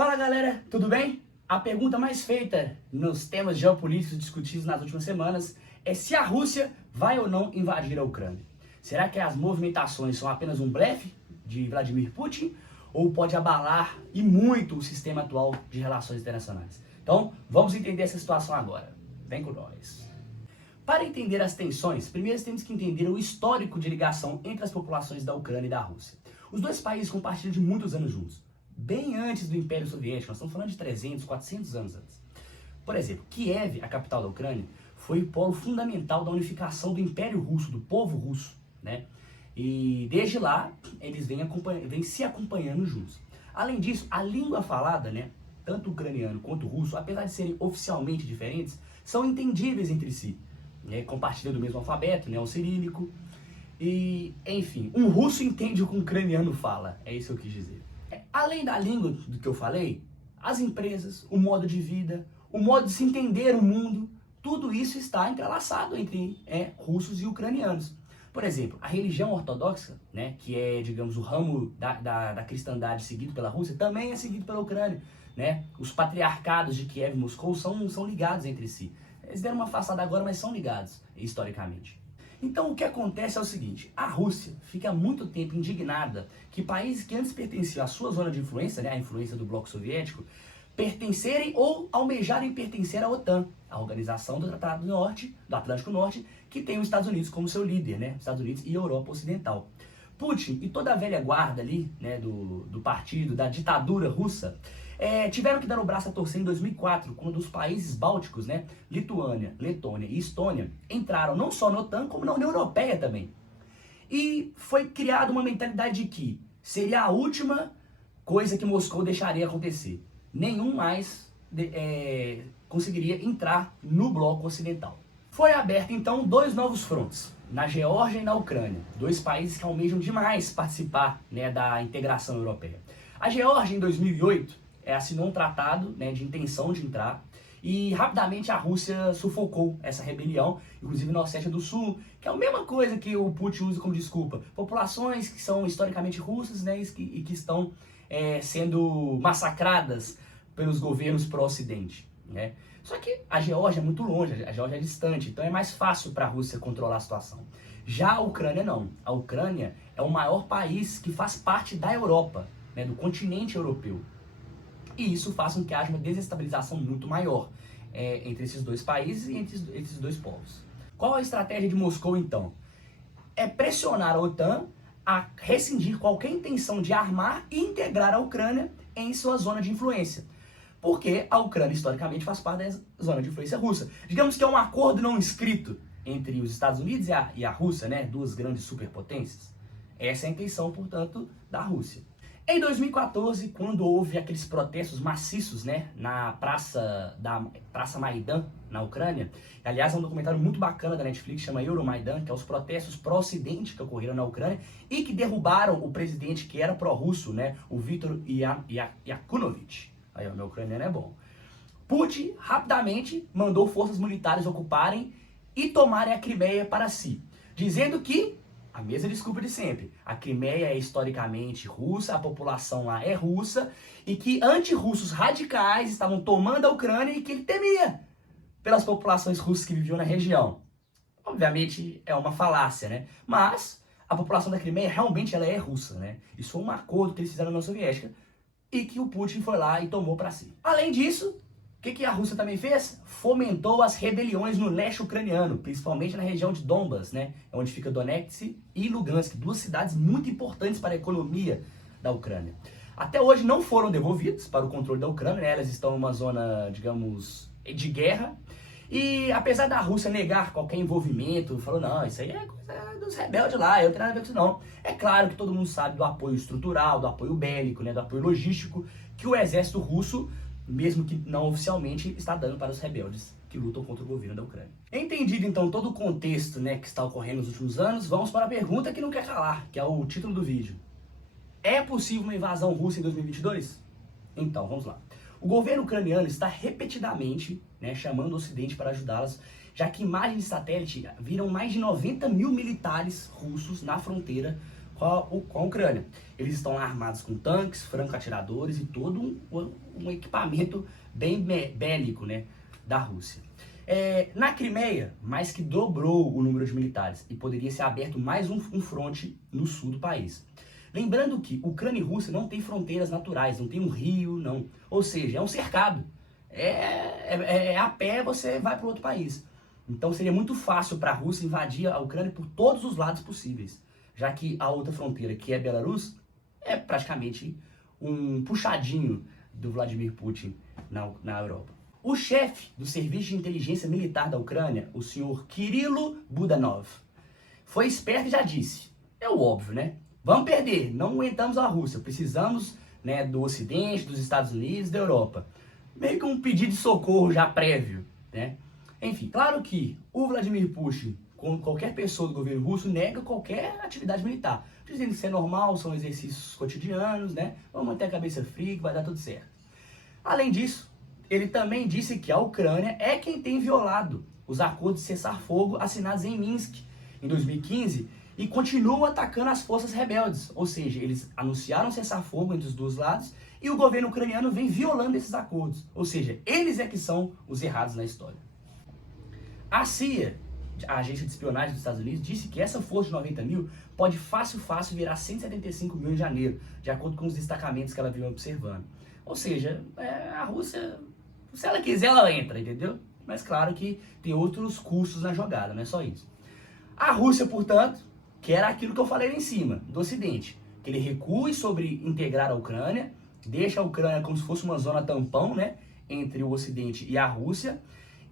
Fala galera, tudo bem? A pergunta mais feita nos temas geopolíticos discutidos nas últimas semanas é se a Rússia vai ou não invadir a Ucrânia. Será que as movimentações são apenas um blefe de Vladimir Putin ou pode abalar e muito o sistema atual de relações internacionais? Então, vamos entender essa situação agora. Vem com nós. Para entender as tensões, primeiro temos que entender o histórico de ligação entre as populações da Ucrânia e da Rússia. Os dois países compartilham de muitos anos juntos, bem antes do Império Soviético, nós estamos falando de 300, 400 anos antes. Por exemplo, Kiev, a capital da Ucrânia, foi o polo fundamental da unificação do Império Russo, do povo russo, né? E desde lá, eles vêm se acompanhando juntos. Além disso, a língua falada, né, tanto ucraniano quanto russo, apesar de serem oficialmente diferentes, são entendíveis entre si, né? Compartilham do mesmo alfabeto, né, o cirílico. E, enfim, um russo entende o que um ucraniano fala, é isso que eu quis dizer. Além da língua do que eu falei, as empresas, o modo de vida, o modo de se entender o mundo, tudo isso está entrelaçado entre russos e ucranianos. Por exemplo, a religião ortodoxa, né, que é, digamos, o ramo da cristandade seguido pela Rússia, também é seguido pela Ucrânia, né? Os patriarcados de Kiev e Moscou são ligados entre si. Eles deram uma afastada agora, mas são ligados historicamente. Então o que acontece é o seguinte, a Rússia fica há muito tempo indignada que países que antes pertenciam à sua zona de influência, né, a influência do bloco soviético, pertencerem ou almejarem pertencer à OTAN, a Organização do Tratado do Atlântico Norte, que tem os Estados Unidos como seu líder, né, os Estados Unidos e a Europa Ocidental. Putin e toda a velha guarda ali, né, do partido, da ditadura russa, tiveram que dar o braço a torcer em 2004, quando os países bálticos, né, Lituânia, Letônia e Estônia, entraram não só na OTAN, como na União Europeia também. E foi criada uma mentalidade de que seria a última coisa que Moscou deixaria acontecer. Nenhum mais conseguiria entrar no bloco ocidental. Foi aberto então dois novos frontes, na Geórgia e na Ucrânia, dois países que almejam demais participar, né, da integração europeia. A Geórgia, em 2008, assinou um tratado, né, de intenção de entrar e rapidamente a Rússia sufocou essa rebelião, inclusive na Ossétia do Sul, que é a mesma coisa que o Putin usa como desculpa. Populações que são historicamente russas, né, e que estão sendo massacradas pelos governos pró-ocidente, né? Só que a Geórgia é muito longe, a Geórgia é distante, então é mais fácil para a Rússia controlar a situação. Já a Ucrânia não. A Ucrânia é o maior país que faz parte da Europa, né, do continente europeu. E isso faz com que haja uma desestabilização muito maior entre esses dois países e entre esses dois povos. Qual a estratégia de Moscou, então? É pressionar a OTAN a rescindir qualquer intenção de armar e integrar a Ucrânia em sua zona de influência. Porque a Ucrânia, historicamente, faz parte da zona de influência russa. Digamos que é um acordo não escrito entre os Estados Unidos e a Rússia, né? Duas grandes superpotências. Essa é a intenção, portanto, da Rússia. Em 2014, quando houve aqueles protestos maciços, né, na Praça Maidan, na Ucrânia, aliás é um documentário muito bacana da Netflix, chama Euromaidan, que é os protestos pró-ocidente que ocorreram na Ucrânia e que derrubaram o presidente que era pró-russo, né, o Viktor Yanukovych. Aí o meu ucraniano é bom. Putin rapidamente mandou forças militares ocuparem e tomarem a Crimeia para si, dizendo que a mesma desculpa de sempre. A Crimeia é historicamente russa, a população lá é russa, e que antirrussos radicais estavam tomando a Ucrânia e que ele temia pelas populações russas que viviam na região. Obviamente é uma falácia, né? Mas a população da Crimeia realmente ela é russa, né? Isso foi um acordo que eles fizeram na União Soviética e que o Putin foi lá e tomou para si. Além disso, o que a Rússia também fez? Fomentou as rebeliões no leste ucraniano, principalmente na região de Donbas, né? Onde fica Donetsk e Lugansk, duas cidades muito importantes para a economia da Ucrânia. Até hoje não foram devolvidas para o controle da Ucrânia, né? Elas estão numa zona, digamos, de guerra. E apesar da Rússia negar qualquer envolvimento, falou, não, isso aí é coisa dos rebeldes lá, eu não tenho nada a ver com isso não. É claro que todo mundo sabe do apoio estrutural, do apoio bélico, né? Do apoio logístico que o exército russo, mesmo que não oficialmente, está dando para os rebeldes que lutam contra o governo da Ucrânia. Entendido então todo o contexto, né, que está ocorrendo nos últimos anos, vamos para a pergunta que não quer calar, que é o título do vídeo. É possível uma invasão russa em 2022? Então, vamos lá. O governo ucraniano está repetidamente, né, chamando o Ocidente para ajudá-las, já que imagens de satélite viram mais de 90 mil militares russos na fronteira com a Ucrânia. Eles estão lá armados com tanques, franco-atiradores e todo um equipamento bem bélico, né, da Rússia. Na Crimeia, mais que dobrou o número de militares e poderia ser aberto mais um fronte no sul do país. Lembrando que Ucrânia e Rússia não têm fronteiras naturais, não tem um rio, não. Ou seja, é um cercado. A pé você vai para outro país. Então seria muito fácil para a Rússia invadir a Ucrânia por todos os lados possíveis, já que a outra fronteira, que é Belarus, é praticamente um puxadinho do Vladimir Putin na Europa. O chefe do Serviço de Inteligência Militar da Ucrânia, o senhor Kirilo Budanov, foi esperto e já disse, é o óbvio, né? Vamos perder, não aguentamos a Rússia, precisamos, né, do Ocidente, dos Estados Unidos, da Europa. Meio que um pedido de socorro já prévio, né? Enfim, claro que o Vladimir Putin, como qualquer pessoa do governo russo, nega qualquer atividade militar. Dizendo que isso é normal, são exercícios cotidianos, né? Vamos manter a cabeça fria que vai dar tudo certo. Além disso, ele também disse que a Ucrânia é quem tem violado os acordos de cessar-fogo assinados em Minsk em 2015 e continua atacando as forças rebeldes. Ou seja, eles anunciaram cessar-fogo entre os dois lados e o governo ucraniano vem violando esses acordos. Ou seja, eles é que são os errados na história. A CIA, a agência de espionagem dos Estados Unidos, disse que essa força de 90 mil pode fácil virar 175 mil em janeiro, de acordo com os destacamentos que ela viu observando. Ou seja, a Rússia, se ela quiser, ela entra, entendeu? Mas claro que tem outros custos na jogada, não é só isso. A Rússia, portanto, quer aquilo que eu falei lá em cima, do Ocidente, que ele recue sobre integrar a Ucrânia, deixa a Ucrânia como se fosse uma zona tampão, né, entre o Ocidente e a Rússia,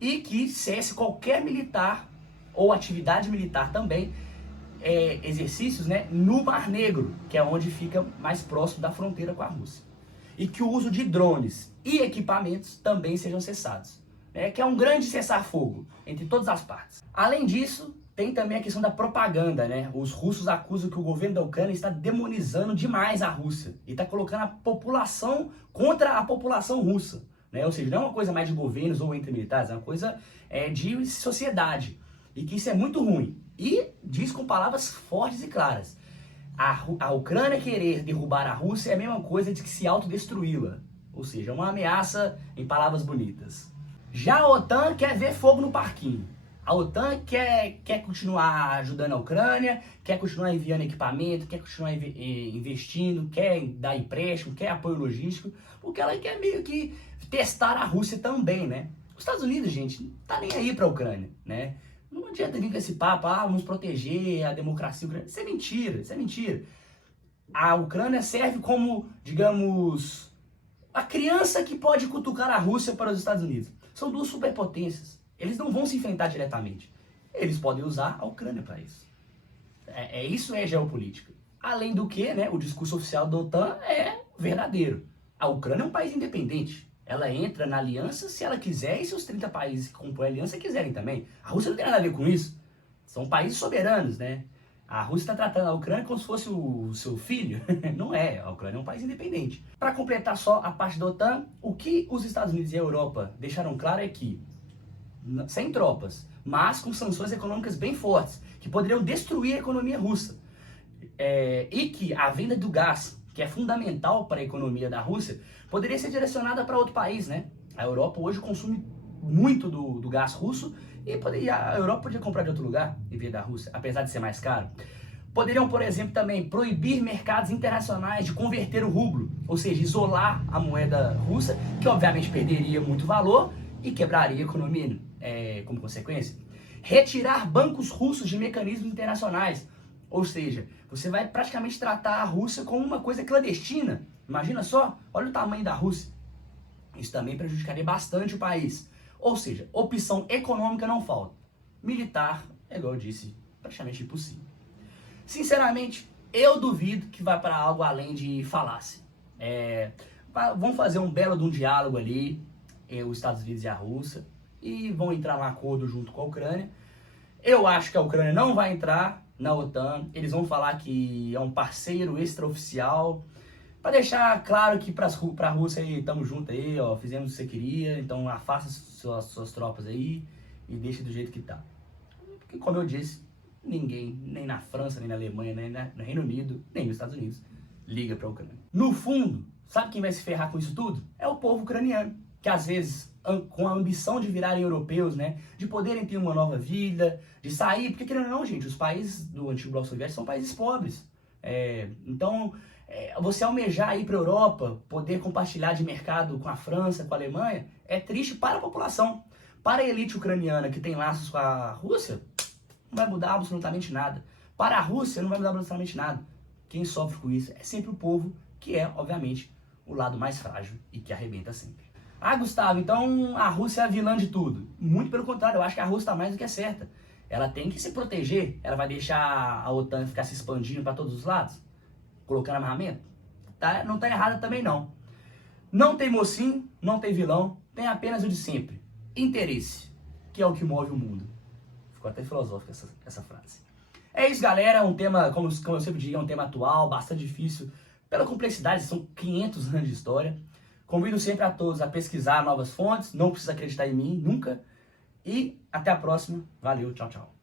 e que cesse qualquer militar ou atividade militar também, exercícios, né, no Mar Negro, que é onde fica mais próximo da fronteira com a Rússia. E que o uso de drones e equipamentos também sejam cessados, né, que é um grande cessar-fogo entre todas as partes. Além disso, tem também a questão da propaganda, né? Os russos acusam que o governo da Ucrânia está demonizando demais a Rússia e está colocando a população contra a população russa. Né? Ou seja, não é uma coisa mais de governos ou entre militares, é uma coisa de sociedade. E que isso é muito ruim. E diz com palavras fortes e claras. A Ucrânia querer derrubar a Rússia é a mesma coisa de que se autodestruí-la. Ou seja, é uma ameaça em palavras bonitas. Já a OTAN quer ver fogo no parquinho. A OTAN quer continuar ajudando a Ucrânia, quer continuar enviando equipamento, quer continuar investindo, quer dar empréstimo, quer apoio logístico, porque ela quer meio que testar a Rússia também, né? Os Estados Unidos, gente, não tá nem aí pra Ucrânia, né? Não adianta vir com esse papo, vamos proteger a democracia ucraniana. Isso é mentira, isso é mentira. A Ucrânia serve como, digamos, a criança que pode cutucar a Rússia para os Estados Unidos. São duas superpotências. Eles não vão se enfrentar diretamente. Eles podem usar a Ucrânia para isso. Isso é geopolítica. Além do que, né, o discurso oficial da OTAN é verdadeiro. A Ucrânia é um país independente. Ela entra na aliança se ela quiser e se os 30 países que compõem a aliança quiserem também. A Rússia não tem nada a ver com isso. São países soberanos, né? A Rússia está tratando a Ucrânia como se fosse o seu filho. Não é. A Ucrânia é um país independente. Para completar só a parte da OTAN, o que os Estados Unidos e a Europa deixaram claro é que sem tropas, mas com sanções econômicas bem fortes, que poderiam destruir a economia russa. E que a venda do gás, que é fundamental para a economia da Rússia, poderia ser direcionada para outro país, né? A Europa hoje consome muito do gás russo e a Europa podia comprar de outro lugar, em vez da Rússia, apesar de ser mais caro. Poderiam, por exemplo, também proibir mercados internacionais de converter o rublo, ou seja, isolar a moeda russa, que obviamente perderia muito valor e quebraria a economia como consequência. Retirar bancos russos de mecanismos internacionais, ou seja, você vai praticamente tratar a Rússia como uma coisa clandestina. Imagina só, olha o tamanho da Rússia. Isso também prejudicaria bastante o país. Ou seja, opção econômica não falta. Militar, igual eu disse, praticamente impossível. Sinceramente, eu duvido que vai para algo além de falácia. Vão fazer um belo de um diálogo ali, os Estados Unidos e a Rússia, e vão entrar num acordo junto com a Ucrânia. Eu acho que a Ucrânia não vai entrar na OTAN. Eles vão falar que é um parceiro extraoficial, para deixar claro que para a Rússia aí, estamos juntos aí, ó, fizemos o que você queria, então afasta suas tropas aí e deixa do jeito que tá. Porque, como eu disse, ninguém, nem na França, nem na Alemanha, nem no Reino Unido, nem nos Estados Unidos, liga para a Ucrânia. No fundo, sabe quem vai se ferrar com isso tudo? É o povo ucraniano, que às vezes, com a ambição de virarem europeus, né, de poderem ter uma nova vida, de sair, porque querendo ou não, gente, os países do antigo bloco soviético são países pobres. Então, você almejar ir para a Europa, poder compartilhar de mercado com a França, com a Alemanha, é triste para a população. Para a elite ucraniana que tem laços com a Rússia, não vai mudar absolutamente nada. Para a Rússia, não vai mudar absolutamente nada. Quem sofre com isso é sempre o povo, que é, obviamente, o lado mais frágil e que arrebenta sempre. Ah, Gustavo, então a Rússia é a vilã de tudo. Muito pelo contrário, eu acho que a Rússia está mais do que certa. Ela tem que se proteger, ela vai deixar a OTAN ficar se expandindo para todos os lados, colocando armamento? Não está errada também não. Não tem mocinho, não tem vilão, tem apenas o de sempre. Interesse, que é o que move o mundo. Ficou até filosófica essa frase. É isso, galera. É um tema, como eu sempre digo, é um tema atual, bastante difícil. Pela complexidade, são 500 anos de história. Convido sempre a todos a pesquisar novas fontes. Não precisa acreditar em mim, nunca. E até a próxima. Valeu, tchau, tchau.